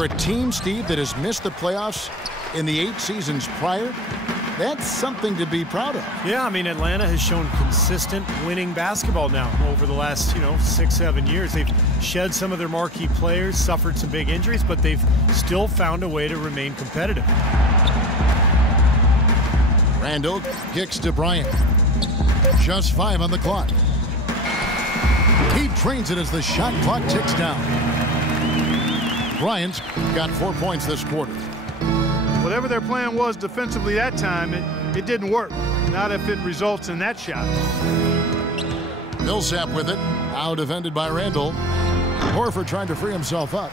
For a team, Steve, that has missed the playoffs in the 8 seasons prior, that's something to be proud of. Yeah, I mean, Atlanta has shown consistent winning basketball now over the last, 6-7 years. They've shed some of their marquee players, suffered some big injuries, but they've still found a way to remain competitive. Randall kicks to Bryant. Just 5 on the clock. He drains it as the shot clock ticks down. Bryant's got 4 points this quarter. Whatever their plan was defensively that time, it didn't work. Not if it results in that shot. Millsap with it. Now defended by Randall. Horford trying to free himself up.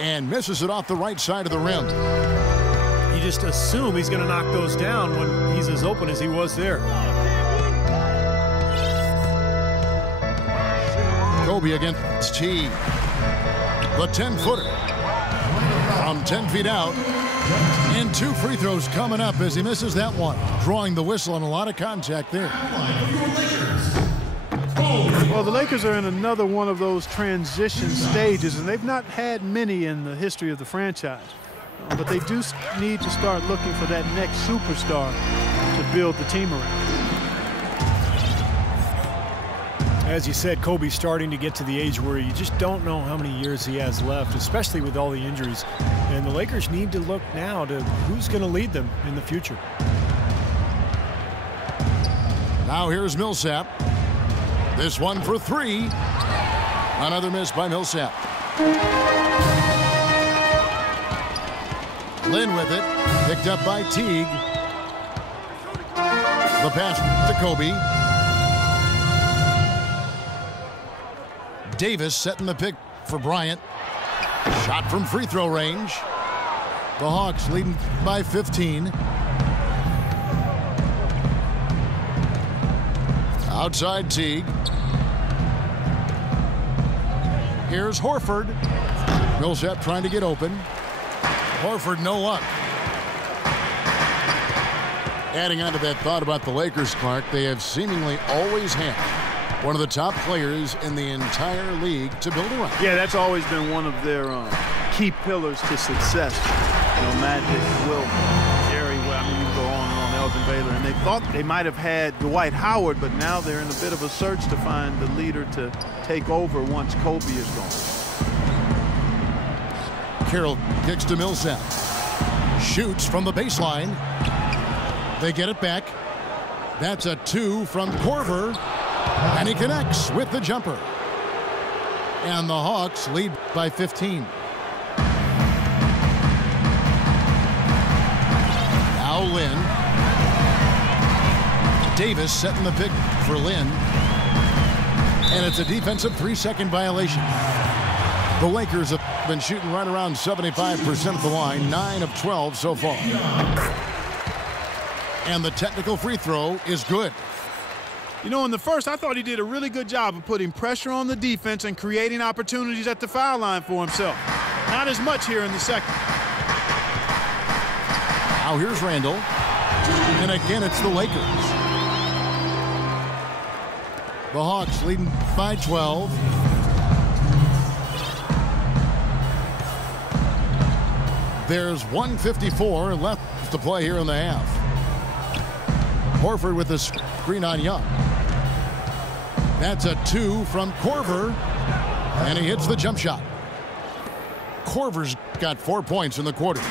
And misses it off the right side of the rim. You just assume he's going to knock those down when he's as open as he was there. Kobe against T. The 10-footer. From 10 feet out. And 2 free throws coming up as he misses that one. Drawing the whistle and a lot of contact there. Well, the Lakers are in another one of those transition stages, and they've not had many in the history of the franchise. But they do need to start looking for that next superstar to build the team around. As you said, Kobe's starting to get to the age where you just don't know how many years he has left, especially with all the injuries. And the Lakers need to look now to who's going to lead them in the future. Now here's Millsap. This one for 3. Another miss by Millsap. Lynn with it. Picked up by Teague. The pass to Kobe. Davis setting the pick for Bryant. Shot from free throw range. The Hawks leading by 15. Outside Teague. Here's Horford. Millsap trying to get open. Horford no luck. Adding on to that thought about the Lakers, Clark, they have seemingly always had one of the top players in the entire league to build around. Yeah, that's always been one of their key pillars to success. Magic, Wilt, Jerry, I mean, you can go on and on, Elgin Baylor. And they thought they might have had Dwight Howard, but now they're in a bit of a search to find the leader to take over once Kobe is gone. Carroll kicks to Millsap. Shoots from the baseline. They get it back. That's a 2 from Korver. And he connects with the jumper. And the Hawks lead by 15. Now Lynn. Davis setting the pick for Lynn. And it's a defensive 3-second violation. The Lakers have been shooting right around 75% of the line, 9 of 12 so far. And the technical free throw is good. In the first, I thought he did a really good job of putting pressure on the defense and creating opportunities at the foul line for himself. Not as much here in the second. Now here's Randall. And again, it's the Lakers. The Hawks leading by 12. There's 1:54 left to play here in the half. Horford with the screen on Young. That's a 2 from Korver. And he hits the jump shot. Korver's got 4 points in the quarter.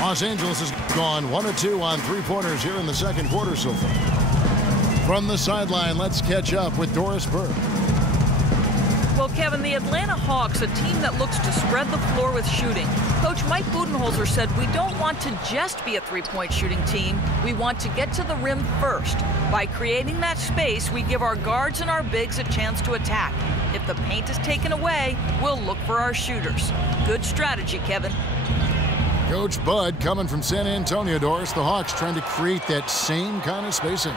Los Angeles has gone 1 of 2 on 3-pointers here in the second quarter so far. From the sideline, let's catch up with Doris Burke. Well, Kevin, the Atlanta Hawks, a team that looks to spread the floor with shooting. Coach Mike Budenholzer said we don't want to just be a three-point shooting team. We want to get to the rim first. By creating that space, we give our guards and our bigs a chance to attack. If the paint is taken away, we'll look for our shooters. Good strategy, Kevin. Coach Bud coming from San Antonio, Doris. The Hawks trying to create that same kind of spacing.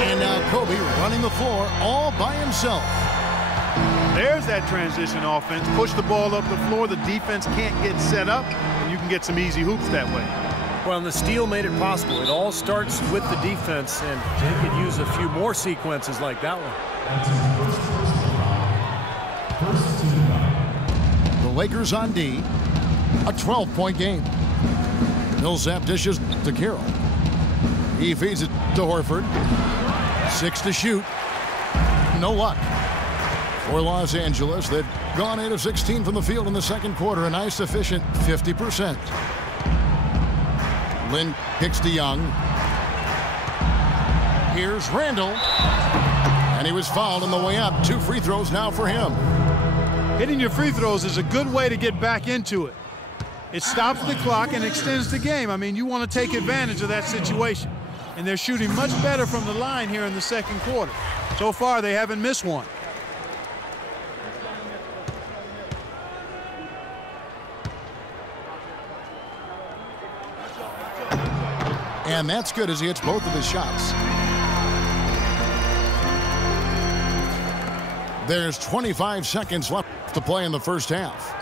And now Kobe running the floor all by himself. There's that transition offense. Push the ball up the floor. The defense can't get set up, and you can get some easy hoops that way. Well, and the steal made it possible. It all starts with the defense, and they could use a few more sequences like that one. The Lakers on D. A 12-point game. Millsap dishes to Carroll. He feeds it to Horford. 6 to shoot. No luck. For Los Angeles, they've gone 8 of 16 from the field in the second quarter. A nice, efficient 50%. Lin kicks to Young. Here's Randall. And he was fouled on the way up. 2 free throws now for him. Hitting your free throws is a good way to get back into it. It stops the clock and extends the game. I mean, you want to take advantage of that situation. And they're shooting much better from the line here in the second quarter. So far, they haven't missed one. And that's good as he hits both of his shots. There's 25 seconds left to play in the first half.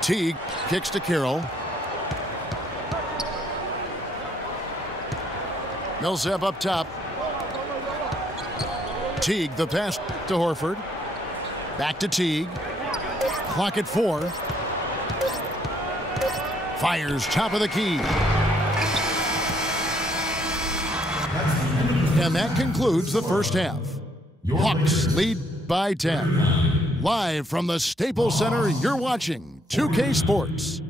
Teague kicks to Carroll. Millsap up top. Teague, the pass to Horford. Back to Teague. Clock at 4. Fires top of the key. And that concludes the first half. Hawks lead by 10. Live from the Staples Center, you're watching 2K Sports.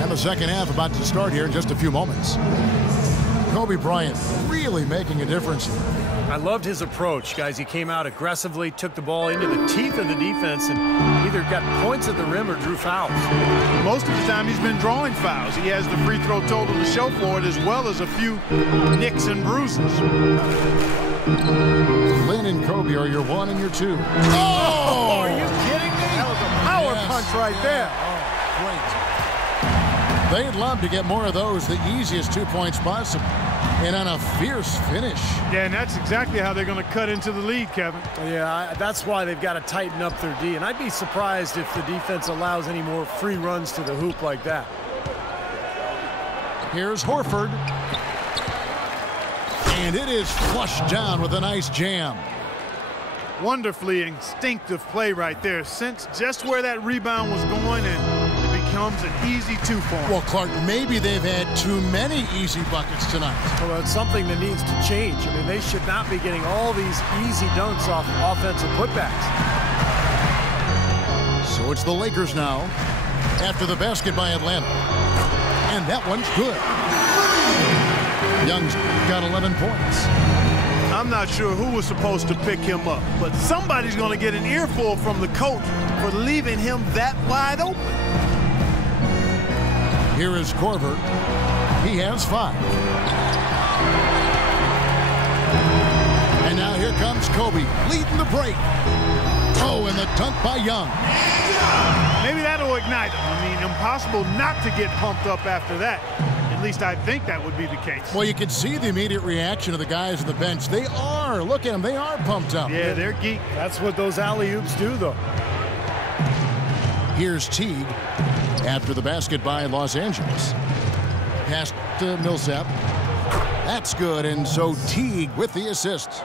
And the second half about to start here in just a few moments. Kobe Bryant really making a difference here. I loved his approach, guys. He came out aggressively, took the ball into the teeth of the defense, and either got points at the rim or drew fouls. Most of the time, he's been drawing fouls. He has the free throw total to show for it, as well as a few nicks and bruises. Lin and Kobe are your 1 and your 2. Oh! Are you kidding me? That was a power punch right there. Oh, great. They'd love to get more of those, the easiest 2-point spots, and on a fierce finish. Yeah, and that's exactly how they're going to cut into the lead, Kevin. Yeah, that's why they've got to tighten up their D. And I'd be surprised if the defense allows any more free runs to the hoop like that. Here's Horford. And it is flushed down with a nice jam. Wonderfully instinctive play right there. Sense just where that rebound was going, and it becomes an easy 2 for him. Well, Clark, maybe they've had too many easy buckets tonight. Well, it's something that needs to change. I mean, they should not be getting all these easy dunks off offensive putbacks. So it's the Lakers now after the basket by Atlanta. And that one's good. Young's got 11 points. I'm not sure who was supposed to pick him up, but somebody's going to get an earful from the coach for leaving him that wide open. Here is Korver. He has 5. And now here comes Kobe leading the break. Oh, and the dunk by Young. Maybe that'll ignite him. I mean, impossible not to get pumped up after that. At least I think that would be the case. Well, you can see the immediate reaction of the guys on the bench. They are. Look at them. They are pumped up. Yeah, they're geek. That's what those alley-oops do, though. Here's Teague after the basket by Los Angeles. Pass to Millsap. That's good, and so Teague with the assist.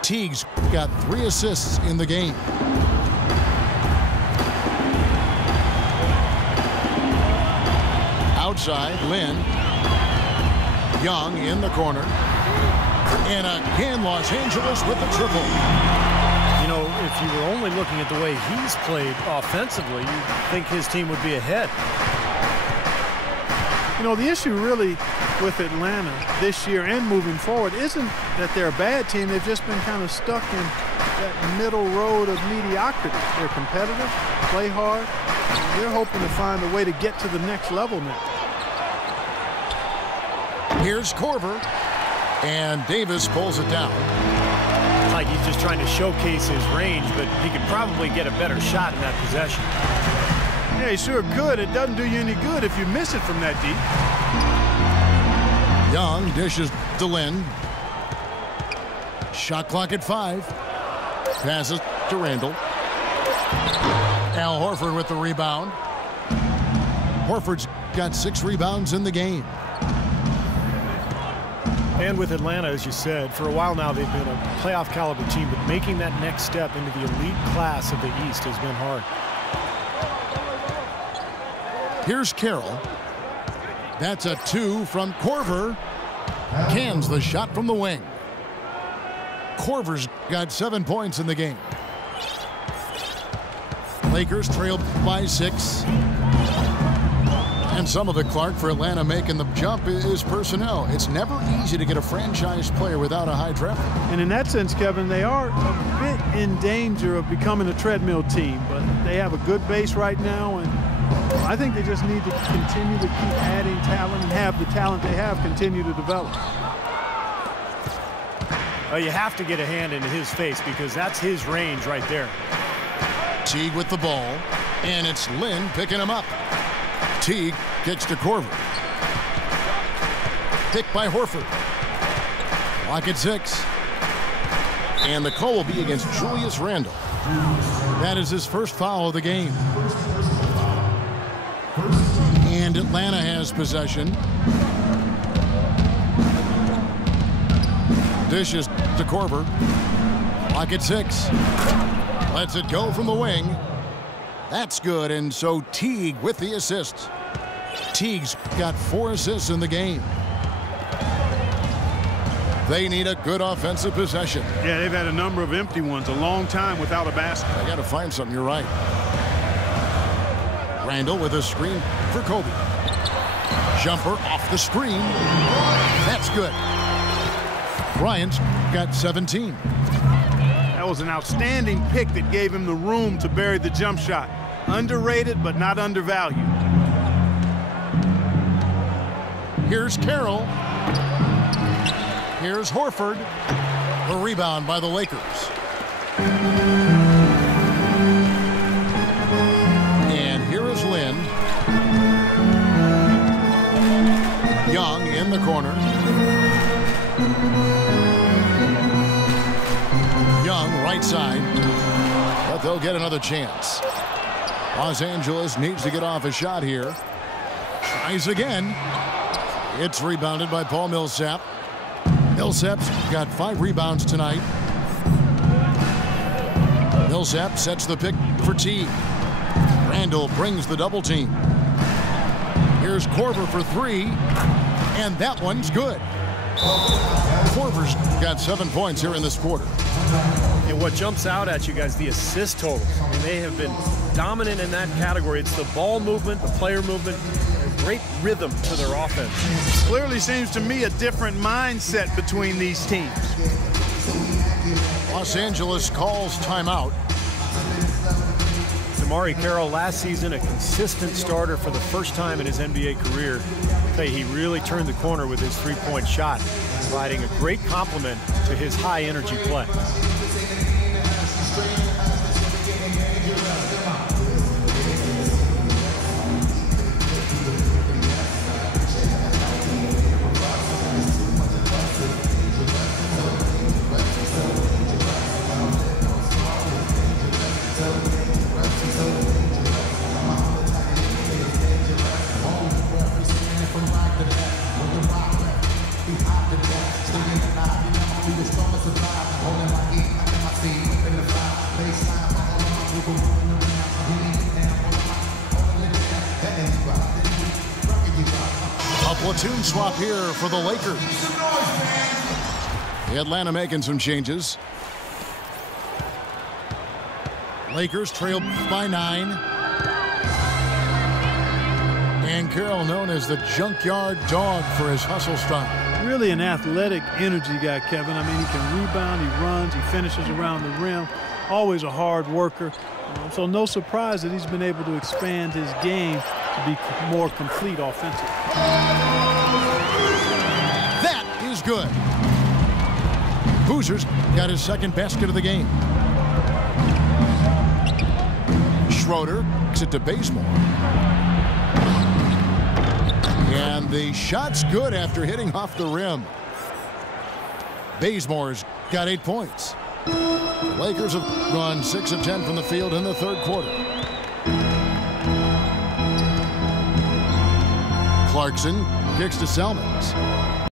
Teague's got 3 assists in the game. Outside, Lin. Young in the corner. And again, Los Angeles with the triple. You know, if you were only looking at the way he's played offensively, you'd think his team would be ahead. You know, the issue really with Atlanta this year and moving forward isn't that they're a bad team. They've just been kind of stuck in that middle road of mediocrity. They're competitive, play hard. They're hoping to find a way to get to the next level now. Here's Korver. And Davis pulls it down. It's like he's just trying to showcase his range, but he could probably get a better shot in that possession. Yeah, he sure could. It doesn't do you any good if you miss it from that deep. Young dishes to Lin. Shot clock at 5. Passes to Randall. Al Horford with the rebound. Horford's got 6 rebounds in the game. And with Atlanta, as you said, for a while now they've been a playoff caliber team, but making that next step into the elite class of the East has been hard. Here's Carroll. That's a 2 from Korver. Cans the shot from the wing. Korver's got 7 points in the game. Lakers trail by 6. And some of it, Clark, for Atlanta making the jump is personnel. It's never easy to get a franchise player without a high draft. And in that sense, Kevin, they are a bit in danger of becoming a treadmill team, but they have a good base right now, and I think they just need to continue to keep adding talent and have the talent they have continue to develop. Well, you have to get a hand into his face because that's his range right there. Teague with the ball, and it's Lynn picking him up. Teague kicks to Korver. Picked by Horford. Lock at 6. And the call will be against Julius Randle. That is his first foul of the game. And Atlanta has possession. Dishes to Korver. Lock at 6. Lets it go from the wing. That's good, and so Teague with the assist. Teague's got 4 assists in the game. They need a good offensive possession. Yeah, they've had a number of empty ones, a long time without a basket. I got to find something, you're right. Randle with a screen for Kobe. Jumper off the screen. That's good. Bryant's got 17. That was an outstanding pick that gave him the room to bury the jump shot. Underrated, but not undervalued. Here's Carroll. Here's Horford. The rebound by the Lakers. And here is Lynn. Young in the corner. Young, right side. But they'll get another chance. Los Angeles needs to get off a shot here. Tries again. It's rebounded by Paul Millsap. Millsap's got 5 rebounds tonight. Millsap sets the pick for Teague. Randle brings the double team. Here's Korver for 3. And that one's good. Korver's got 7 points here in this quarter. And what jumps out at you guys, the assist totals. I mean, they have been dominant in that category. It's the ball movement, the player movement, great rhythm to their offense. Clearly seems to me a different mindset between these teams. Los Angeles calls timeout. DeMarre Carroll last season a consistent starter for the first time in his NBA career. I'll tell you, he really turned the corner with his three-point shot, providing a great complement to his high-energy play. Platoon swap here for the Lakers. The Atlanta making some changes. Lakers trail by 9. And Carroll known as the junkyard dog for his hustle style. Really an athletic energy guy, Kevin. I mean, he can rebound, he runs, he finishes around the rim. Always a hard worker. So no surprise that he's been able to expand his game to be more complete offensively. That is good. Boozer's got his second basket of the game. Schroeder kicks it to Bazemore. And the shot's good after hitting off the rim. Bazemore's got 8 points. The Lakers have gone 6 of 10 from the field in the third quarter. Clarkson kicks to Selmans.